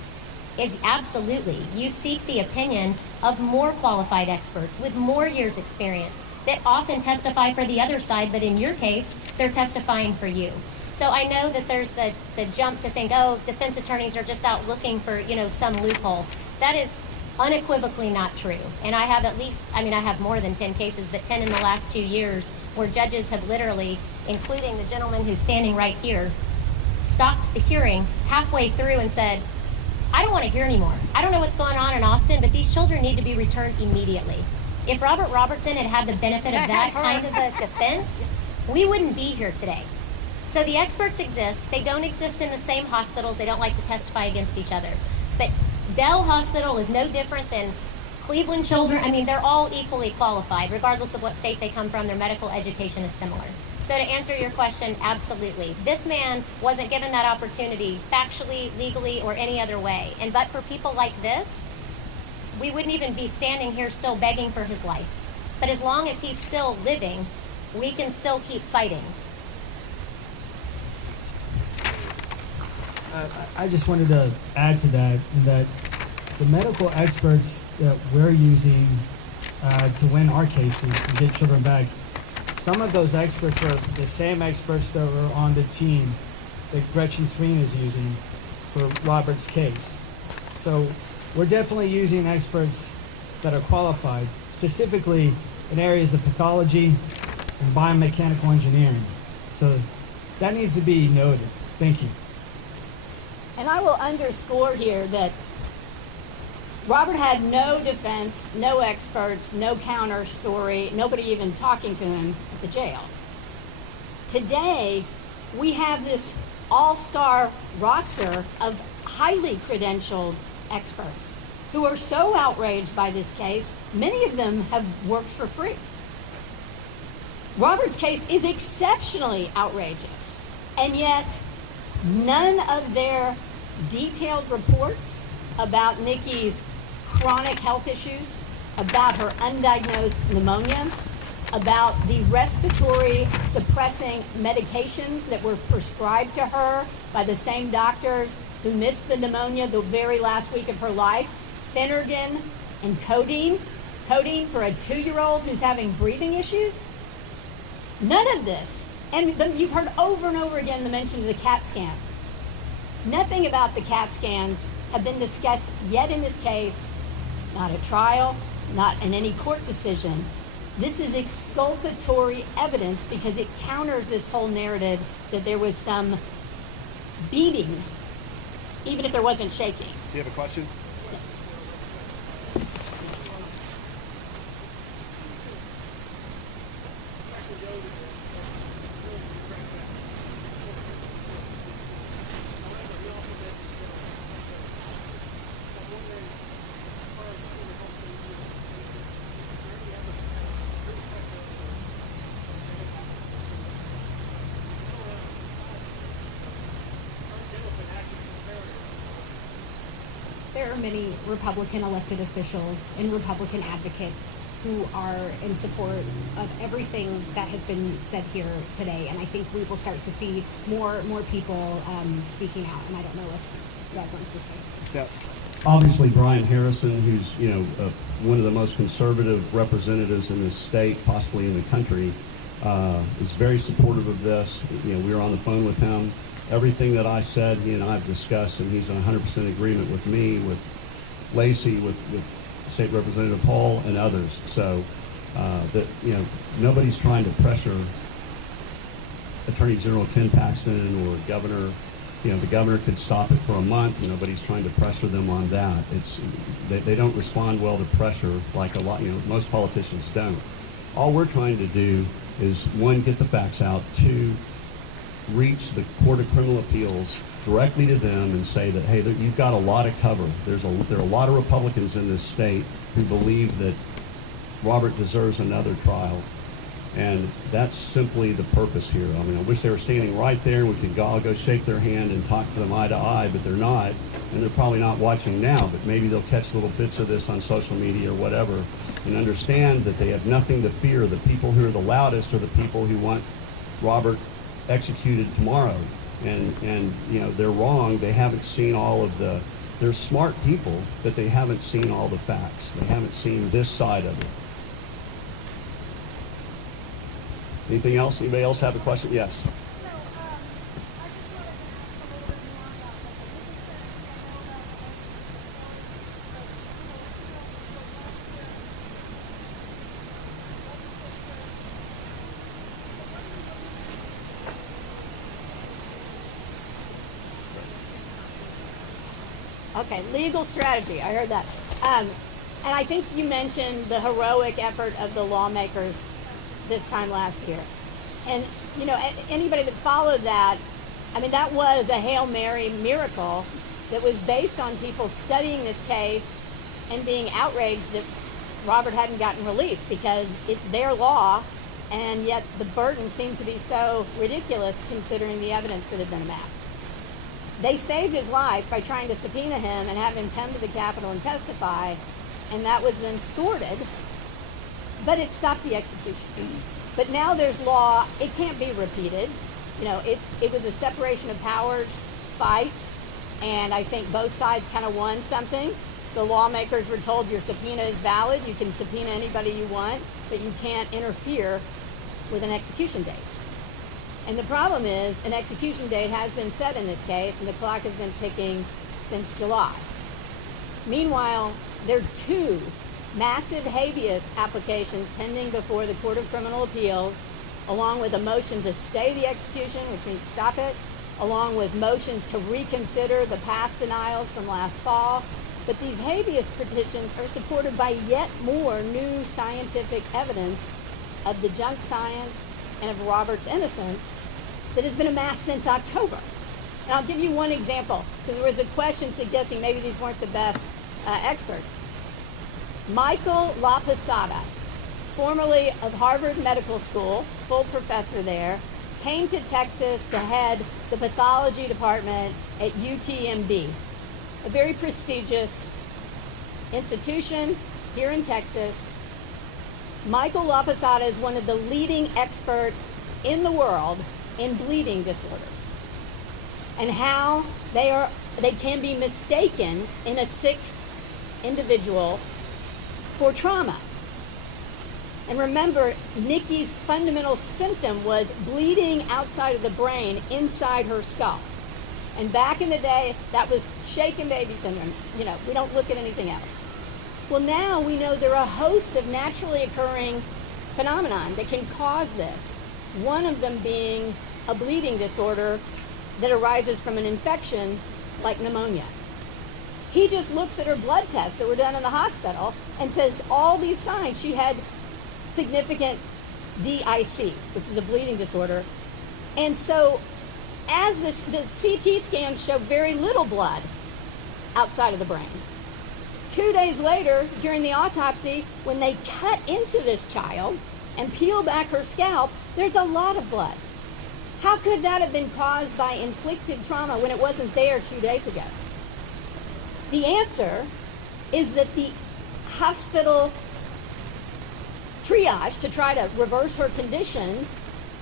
is absolutely. You seek the opinion of more qualified experts with more years experience that often testify for the other side, but in your case, they're testifying for you. So I know that there's the jump to think, oh, defense attorneys are just out looking for, some loophole. That is unequivocally not true. And I have I have more than 10 cases, but 10 in the last 2 years where judges have literally, including the gentleman who's standing right here, stopped the hearing halfway through and said, I don't want to hear anymore. I don't know what's going on in Austin, but these children need to be returned immediately. If Robert Robertson had the benefit of that kind of a defense, we wouldn't be here today. So the experts exist. They don't exist in the same hospitals. They don't like to testify against each other. But Dell Hospital is no different than Cleveland children, I mean, they're all equally qualified, regardless of what state they come from. Their medical education is similar. So to answer your question, absolutely. This man wasn't given that opportunity factually, legally, or any other way. And but for people like this, we wouldn't even be standing here still begging for his life. But as long as he's still living, we can still keep fighting. I just wanted to add to that, that the medical experts that we're using to win our cases and get children back, some of those experts are the same experts that were on the team that Gretchen Sween is using for Robert's case. So we're definitely using experts that are qualified, specifically in areas of pathology and biomechanical engineering. So that needs to be noted. Thank you. And I will underscore here that Robert had no defense, no experts, no counter story, nobody even talking to him at the jail. Today, we have this all-star roster of highly credentialed experts who are so outraged by this case, many of them have worked for free. Robert's case is exceptionally outrageous, and yet none of their detailed reports about Nikki's chronic health issues, about her undiagnosed pneumonia, about the respiratory suppressing medications that were prescribed to her by the same doctors who missed the pneumonia the very last week of her life, Phenergan and codeine for a 2-year-old who's having breathing issues. None of this, and you've heard over and over again the mention of the CAT scans. Nothing about the CAT scans have been discussed yet in this case, not at trial, not in any court decision. This is exculpatory evidence because it counters this whole narrative that there was some beating, even if there wasn't shaking. Do you have a question? There are many Republican elected officials and Republican advocates who are in support of everything that has been said here today, and I think we will start to see more people speaking out. And I don't know if Red wants to say. Yeah. Obviously, Brian Harrison, who's one of the most conservative representatives in this state, possibly in the country, is very supportive of this. We were on the phone with him. Everything that I said, he and I have discussed, and he's in 100% agreement with me, with Lacey, with State Representative Hall, and others. So nobody's trying to pressure Attorney General Ken Paxton or Governor. The governor could stop it for a month. Nobody's trying to pressure them on that. They don't respond well to pressure like a lot. Most politicians don't. All we're trying to do is, one, get the facts out. Two, reach the Court of Criminal Appeals directly to them and say that, hey, you've got a lot of cover. There are a lot of Republicans in this state who believe that Robert deserves another trial. And that's simply the purpose here. I mean, I wish they were standing right there and we could all go shake their hand and talk to them eye to eye, but they're not. And they're probably not watching now, but maybe they'll catch little bits of this on social media or whatever and understand that they have nothing to fear. The people who are the loudest are the people who want Robert executed tomorrow, and they're wrong. They haven't seen all of they're smart people, but they haven't seen all the facts. They haven't seen this side of it. Anything else? Anybody else have a question? Yes. Okay, legal strategy. I heard that. And I think you mentioned the heroic effort of the lawmakers this time last year. And, anybody that followed that, I mean, that was a Hail Mary miracle that was based on people studying this case and being outraged that Robert hadn't gotten relief because it's their law, and yet the burden seemed to be so ridiculous considering the evidence that had been amassed. They saved his life by trying to subpoena him and have him come to the Capitol and testify, and that was then thwarted, but it stopped the execution. But now there's law, it can't be repeated. You know, it was a separation of powers fight, and I think both sides kind of won something. The lawmakers were told your subpoena is valid, you can subpoena anybody you want, but you can't interfere with an execution date. And the problem is, an execution date has been set in this case, and the clock has been ticking since July. Meanwhile, there are two massive habeas applications pending before the Court of Criminal Appeals, along with a motion to stay the execution, which means stop it, along with motions to reconsider the past denials from last fall. But these habeas petitions are supported by yet more new scientific evidence of the junk science and of Robert's innocence that has been amassed since October. And I'll give you one example, because there was a question suggesting maybe these weren't the best experts. Michael LaPosada, formerly of Harvard Medical School, full professor there, came to Texas to head the pathology department at UTMB, a very prestigious institution here in Texas. Michael LaPosada is one of the leading experts in the world in bleeding disorders and how they can be mistaken in a sick individual for trauma. And remember, Nikki's fundamental symptom was bleeding outside of the brain inside her skull. And back in the day, that was shaken baby syndrome. You know, we don't look at anything else. Well, now we know there are a host of naturally occurring phenomenon that can cause this. One of them being a bleeding disorder that arises from an infection like pneumonia. He just looks at her blood tests that were done in the hospital and says all these signs. She had significant DIC, which is a bleeding disorder. And so as the CT scans show very little blood outside of the brain. 2 days later, during the autopsy, when they cut into this child and peel back her scalp, there's a lot of blood. How could that have been caused by inflicted trauma when it wasn't there 2 days ago? The answer is that the hospital triage to try to reverse her condition,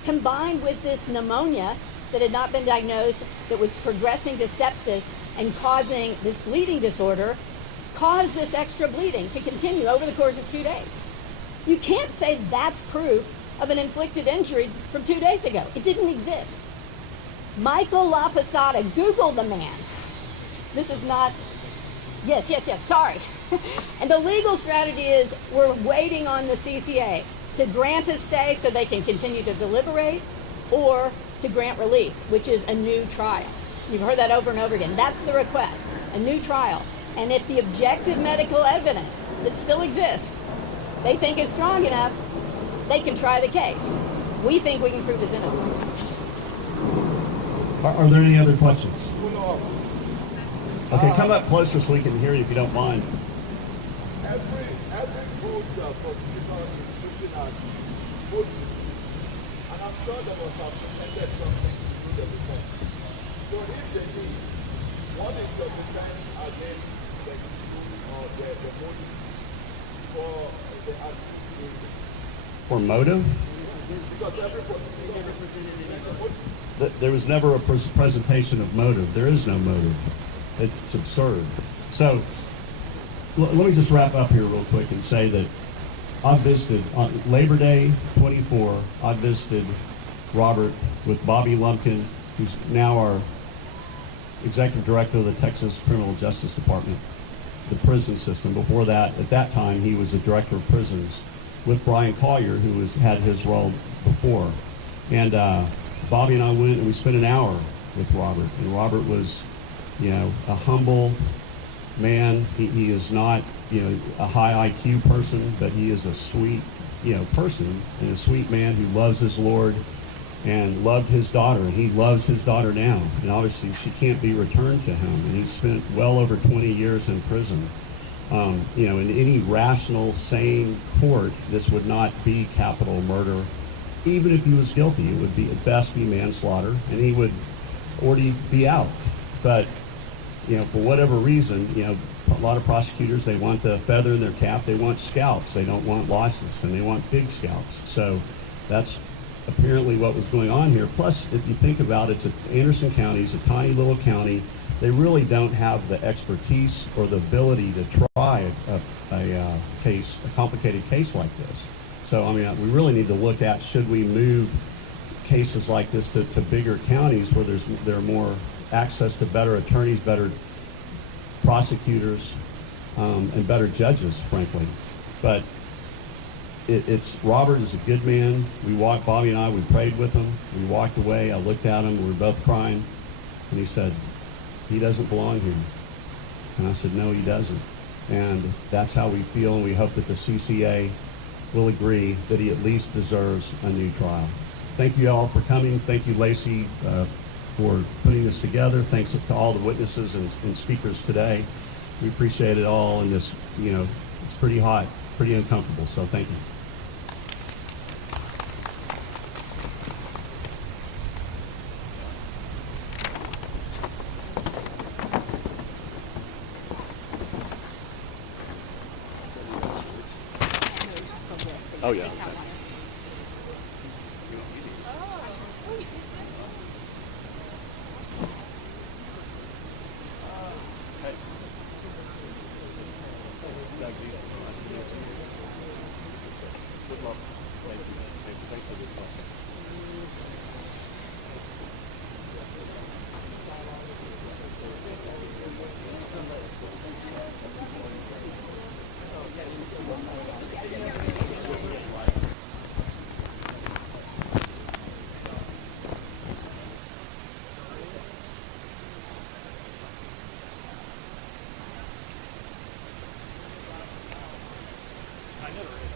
combined with this pneumonia that had not been diagnosed, that was progressing to sepsis and causing this bleeding disorder, caused this extra bleeding to continue over the course of 2 days. You can't say that's proof of an inflicted injury from 2 days ago. It didn't exist. Michael LaPosada, Google the man. This is not, yes, sorry. And the legal strategy is we're waiting on the CCA to grant a stay so they can continue to deliberate, or to grant relief, which is a new trial. You've heard that over and over again. That's the request, a new trial. And if the objective medical evidence that still exists, they think is strong enough, they can try the case. We think we can prove his innocence. Are there any other questions? Okay, come up closer so we can hear you if you don't mind. Every good prosecutor is looking at motive. And I'm sure there must have intended something to do the report. So if they need, what is the defense against the motive for the accused? For motive? Because every prosecutor never presented any motive. There was never a presentation of motive. There is no motive. It's absurd. So let me just wrap up here real quick and say that I visited on Labor Day 24. I visited Robert with Bobby Lumpkin, who's now our executive director of the Texas Criminal Justice Department, the prison system. Before that, at that time, he was the director of prisons with Brian Collier, who had his role before. And Bobby and I went and we spent an hour with Robert. And Robert was, a humble man. He is not, a high IQ person, but he is a sweet, person and a sweet man who loves his Lord and loved his daughter. And he loves his daughter now. And obviously she can't be returned to him. And he spent well over 20 years in prison. In any rational, sane court, this would not be capital murder. Even if he was guilty, it would be at best be manslaughter, and he would already be out. But for whatever reason, a lot of prosecutors, they want the feather in their cap. They want scalps. They don't want losses, and they want big scalps. So that's apparently what was going on here. Plus, if you think about it, Anderson County is a tiny little county. They really don't have the expertise or the ability to try a complicated case like this. So, we really need to look at, should we move cases like this to bigger counties where there are more access to better attorneys, better prosecutors, and better judges, frankly. But Robert is a good man. Bobby and I, we prayed with him. We walked away. I looked at him. We were both crying. And he said, he doesn't belong here. And I said, no, he doesn't. And that's how we feel, and we hope that the CCA will agree that he at least deserves a new trial. Thank you all for coming. Thank you, Lacey, for putting this together. Thanks to all the witnesses and speakers today. We appreciate it all, and this, it's pretty hot, pretty uncomfortable, so thank you. Oh, yeah. Okay. I never read it.